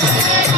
Thank you.